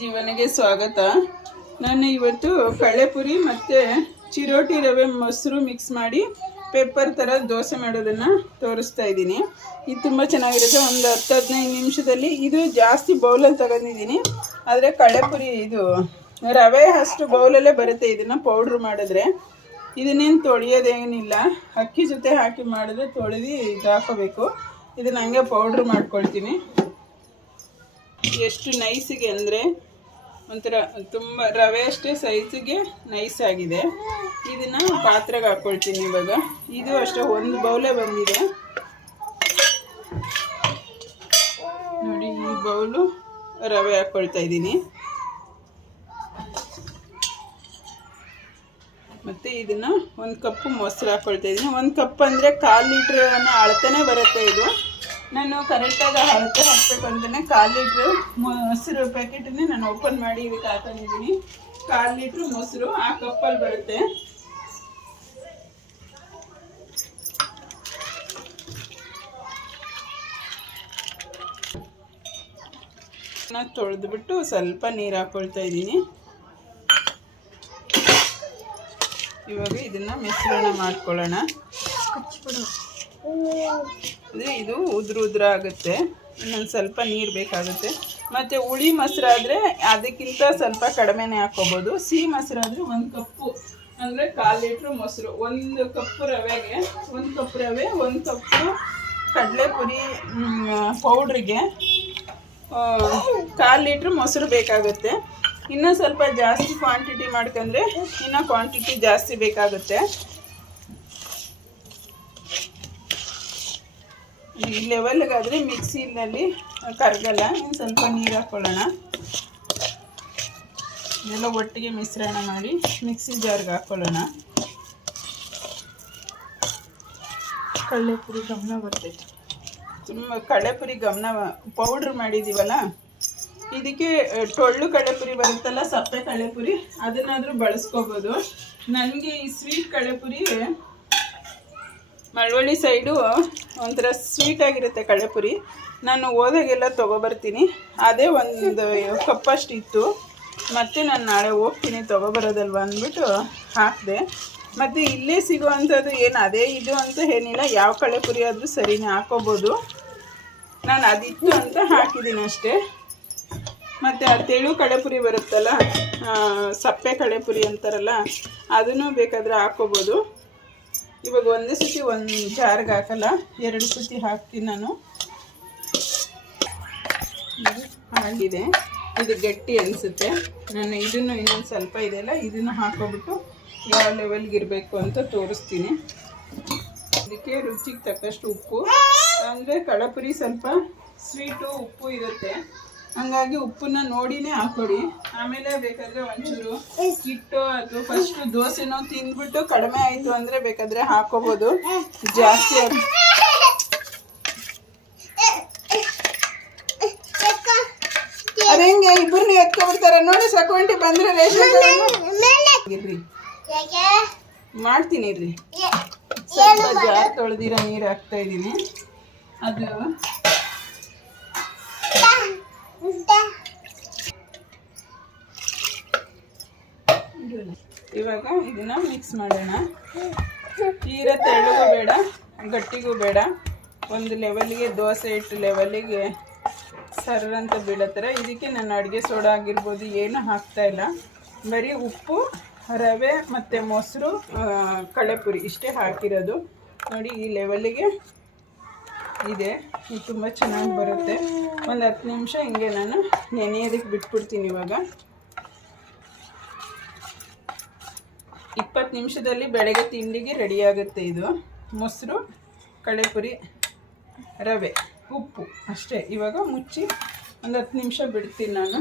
ಜೀವನಗೆ ಸ್ವಾಗತ. ನಾನು ಇವತ್ತು ಕಳ್ಳೆಪುರಿ ಮತ್ತು ಚಿರೋಟಿ ರವೆ ಮೊಸರು ಮಿಕ್ಸ್ ಮಾಡಿ ಪೇಪರ್ ಥರ ದೋಸೆ ಮಾಡೋದನ್ನು ತೋರಿಸ್ತಾ ಇದ್ದೀನಿ. ಇದು ತುಂಬ ಚೆನ್ನಾಗಿರುತ್ತೆ. ಒಂದು 10-15 ನಿಮಿಷದಲ್ಲಿ. ಇದು ಜಾಸ್ತಿ ಬೌಲಲ್ಲಿ ತಗೊಂಡಿದ್ದೀನಿ, ಆದರೆ ಕಳ್ಳೆಪುರಿ ಇದು ರವೆ ಅಷ್ಟು ಬೌಲಲ್ಲೇ ಬರುತ್ತೆ. ಇದನ್ನು ಪೌಡ್ರ್ ಮಾಡಿದ್ರೆ ಇದನ್ನೇನು ತೊಳೆಯೋದೇನಿಲ್ಲ, ಅಕ್ಕಿ ಜೊತೆ ಹಾಕಿ ಮಾಡಿದ್ರೆ ತೊಳೆದು ಇದು ಹಾಕೋಬೇಕು. ಇದನ್ನು ಹಂಗೆ ಪೌಡ್ರ್ ಮಾಡ್ಕೊಳ್ತೀನಿ. ಎಷ್ಟು ನೈಸಿಗೆ ಅಂದರೆ ಒಂಥರ ತುಂಬ ರವೆ ಅಷ್ಟೇ ಸೈಜಿಗೆ ನೈಸ್ ಆಗಿದೆ. ಇದನ್ನು ಪಾತ್ರೆಗೆ ಹಾಕ್ಕೊಳ್ತೀನಿ ಇವಾಗ. ಇದು ಅಷ್ಟೇ ಒಂದು ಬೌಲೇ ಬಂದಿದೆ ನೋಡಿ. ಈ ಬೌಲು ರವೆ ಹಾಕ್ಕೊಳ್ತಾ ಇದ್ದೀನಿ. ಮತ್ತು ಇದನ್ನು 1 ಕಪ್ಪು ಮೊಸರು ಹಾಕ್ಕೊಳ್ತಾ ಇದ್ದೀನಿ. 1 ಕಪ್ ಅಂದರೆ 1/4 ಲೀಟ್ರ್ ಅಳತೆನೇ ಬರುತ್ತೆ. ಇದು ನಾನು ಕರೆಕ್ಟಾಗಿ ಅಳತೆ ಹಾಕಬೇಕು ಅಂತಲೇ 1/4 ಲೀಟ್ರ್ ಮೊಸರು ಪ್ಯಾಕೆಟನ್ನೇ ನಾನು ಓಪನ್ ಮಾಡಿ ಇದಕ್ಕೆ ಹಾಕೊಂಡಿದ್ದೀನಿ. 1/4 ಲೀಟ್ರ್ ಮೊಸರು ಆ ಕಪ್ಪಲ್ಲಿ ಬರುತ್ತೆ. ನಾನು ತೊಳೆದ್ಬಿಟ್ಟು ಸ್ವಲ್ಪ ನೀರು ಹಾಕ್ಕೊಳ್ತಾ ಇದ್ದೀನಿ. ಇವಾಗ ಇದನ್ನು ಮಿಶ್ರಣ ಮಾಡ್ಕೊಳ್ಳೋಣ. ಅಂದರೆ ಇದು ಉದ್ರ ಆಗುತ್ತೆ, ಇನ್ನೊಂದು ಸ್ವಲ್ಪ ನೀರು ಬೇಕಾಗುತ್ತೆ. ಮತ್ತು ಹುಳಿ ಮೊಸರಾದರೆ ಅದಕ್ಕಿಂತ ಸ್ವಲ್ಪ ಕಡಿಮೆನೇ ಹಾಕ್ಕೋಬೋದು. ಸಿಹಿ ಮೊಸರಾದರೆ 1 ಕಪ್ಪು ಅಂದರೆ 1/4 ಲೀಟ್ರ್ ಮೊಸರು. 1 ಕಪ್ಪು ರವೆಗೆ 1 ಕಪ್ ರವೆ, 1 ಕಪ್ಪು ಕಡಲೆಪುರಿ ಪೌಡ್ರಿಗೆ 1/4 ಲೀಟ್ರ್ ಮೊಸರು ಬೇಕಾಗುತ್ತೆ. ಇನ್ನೂ ಸ್ವಲ್ಪ ಜಾಸ್ತಿ ಕ್ವಾಂಟಿಟಿ ಮಾಡ್ಕೊಂಡ್ರೆ ಇನ್ನೂ ಕ್ವಾಂಟಿಟಿ ಜಾಸ್ತಿ ಬೇಕಾಗುತ್ತೆ. ಈ ಲೆವೆಲ್ಗಾದರೆ ಮಿಕ್ಸಿನಲ್ಲಿ ಕರಗಲ್ಲ. ಇನ್ನು ಸ್ವಲ್ಪ ನೀರು ಹಾಕ್ಕೊಳ್ಳೋಣ. ಇದೆಲ್ಲ ಒಟ್ಟಿಗೆ ಮಿಶ್ರಣ ಮಾಡಿ ಮಿಕ್ಸಿ ಜಾರ್ಗೆ ಹಾಕ್ಕೊಳ್ಳೋಣ. ಕಡಲೆಪುರಿ ಗಮನ ಬರ್ತೈತೆ. ತುಂಬ ಕಡಲೆಪುರಿ ಗಮನ ಪೌಡ್ರ್ ಮಾಡಿದ್ದೀವಲ್ಲ, ಇದಕ್ಕೆ ಟೊಳ್ಳು ಕಡಲೆಪುರಿ ಬರುತ್ತಲ್ಲ, ಸಪ್ಪೆ ಕಡಲೆಪುರಿ, ಅದನ್ನಾದರೂ ಬಳಸ್ಕೋಬೋದು. ನನಗೆ ಈ ಸ್ವೀಟ್ ಕಡಲೆಪುರಿ ಮಳವಳ್ಳಿ ಸೈಡು ಒಂಥರ ಸ್ವೀಟಾಗಿರುತ್ತೆ ಕಡಲೆಪುರಿ. ನಾನು ಹೋದಾಗೆಲ್ಲ ತೊಗೊಬರ್ತೀನಿ. ಅದೇ ಒಂದು ಕಪ್ಪಷ್ಟು ಇತ್ತು. ಮತ್ತು ನಾನು ನಾಳೆ ಹೋಗ್ತೀನಿ ತೊಗೊಬರೋದಲ್ವ ಅಂದ್ಬಿಟ್ಟು ಹಾಕಿದೆ. ಮತ್ತು ಇಲ್ಲೇ ಸಿಗುವಂಥದ್ದು ಏನು ಅದೇ ಇದು ಅಂತ ಏನಿಲ್ಲ, ಯಾವ ಕಡಲೆಪುರಿ ಆದರೂ ಸರಿನೇ ಹಾಕೋಬೋದು. ನಾನು ಅದಿತ್ತು ಅಂತ ಹಾಕಿದ್ದೀನಿ ಅಷ್ಟೇ. ಮತ್ತು ಆ ತೆಳು ಕಡಲೆಪುರಿ ಬರುತ್ತಲ್ಲ, ಸಪ್ಪೆ ಕಡಲೆಪುರಿ ಅಂತಾರಲ್ಲ, ಅದನ್ನು ಬೇಕಾದರೆ ಹಾಕ್ಕೋಬೋದು. ಇವಾಗ ಒಂದೇ ಸತಿ ಒಂದು ಜಾರ್ಗೆ ಹಾಕಲ್ಲ, 2 ಸತಿ ಹಾಕ್ತೀನಿ ನಾನು. ಆಗಿದೆ. ಇದು ಗಟ್ಟಿ ಅನಿಸುತ್ತೆ. ನಾನು ಇದನ್ನು ಇನ್ನೊಂದು ಸ್ವಲ್ಪ ಇದೆಯಲ್ಲ, ಇದನ್ನು ಹಾಕೋಬಿಟ್ಟು ಯಾವ ಲೆವೆಲ್ಗೆ ಇರಬೇಕು ಅಂತ ತೋರಿಸ್ತೀನಿ. ಇದಕ್ಕೆ ರುಚಿಗೆ ತಕ್ಕಷ್ಟು ಉಪ್ಪು. ಅಂದರೆ ಕಡಲೆಪುರಿ ಸ್ವಲ್ಪ ಸ್ವೀಟು ಉಪ್ಪು ಇರುತ್ತೆ, ಹಂಗಾಗಿ ಉಪ್ಪನ್ನ ನೋಡಿನೇ ಹಾಕ್ಕೊಡಿ. ಆಮೇಲೆ ಬೇಕಾದರೆ ಒಂಚೂರು ಹಿಟ್ಟು ಅಥವಾ ಫಸ್ಟು ದೋಸೆನೋ ತಿಂದ್ಬಿಟ್ಟು ಕಡಿಮೆ ಆಯಿತು ಅಂದರೆ ಬೇಕಾದರೆ ಹಾಕೋಬೋದು. ಜಾಸ್ತಿ ಅದು ಹೆಂಗೆ ಇಬ್ಬರನ್ನ ಎತ್ಕೊಬಿಡ್ತಾರೆ ನೋಡಿ. ಸಕೊಂಟಿ ಬಂದರೆ ರೇಷನ್ ಇರ್ರಿ, ಮಾಡ್ತೀನಿ ಇರ್ರಿ. ಸ್ವಲ್ಪ ಜಾರ್ ತೊಳೆದಿರೋ ನೀರು ಹಾಕ್ತಾ ಇದ್ದೀನಿ. ಅದು ಇವಾಗ ಇದನ್ನ ಮಿಕ್ಸ್ ಮಾಡೋಣ. ತೀರ ತೆಳ್ಳಗೂ ಬೇಡ, ಗಟ್ಟಿಗೂ ಬೇಡ. ಒಂದು ಲೆವೆಲ್ಗೆ ದೋಸೆ ಹಿಟ್ಟು ಲೆವೆಲ್ಲಿಗೆ ಸರ್ರಂತ ಬೀಳೋ ಥರ. ಇದಕ್ಕೆ ನಾನು ಅಡುಗೆ ಸೋಡಾ ಆಗಿರ್ಬೋದು ಏನು ಹಾಕ್ತಾ ಇಲ್ಲ. ಬರೀ ಉಪ್ಪು, ರವೆ ಮತ್ತು ಮೊಸರು, ಕಡಲೆಪುರಿ ಇಷ್ಟೇ ಹಾಕಿರೋದು. ನೋಡಿ ಈ ಲೆವೆಲ್ಲಿಗೆ ಇದೆ. ಇದು ತುಂಬ ಚೆನ್ನಾಗಿ ಬರುತ್ತೆ. ಒಂದು 10 ನಿಮಿಷ ಹಿಂಗೆ ನಾನು ನೆನೆಯೋದಕ್ಕೆ ಬಿಟ್ಬಿಡ್ತೀನಿ. ಇವಾಗ 20 ನಿಮಿಷದಲ್ಲಿ ಬೆಳಗ್ಗೆ ತಿಂಡಿಗೆ ರೆಡಿಯಾಗುತ್ತೆ. ಇದು ಮೊಸರು, ಕಡಲೆಪುರಿ, ರವೆ, ಉಪ್ಪು ಅಷ್ಟೇ. ಇವಾಗ ಮುಚ್ಚಿ ಒಂದು 10 ನಿಮಿಷ ಬಿಡ್ತೀನಿ ನಾನು.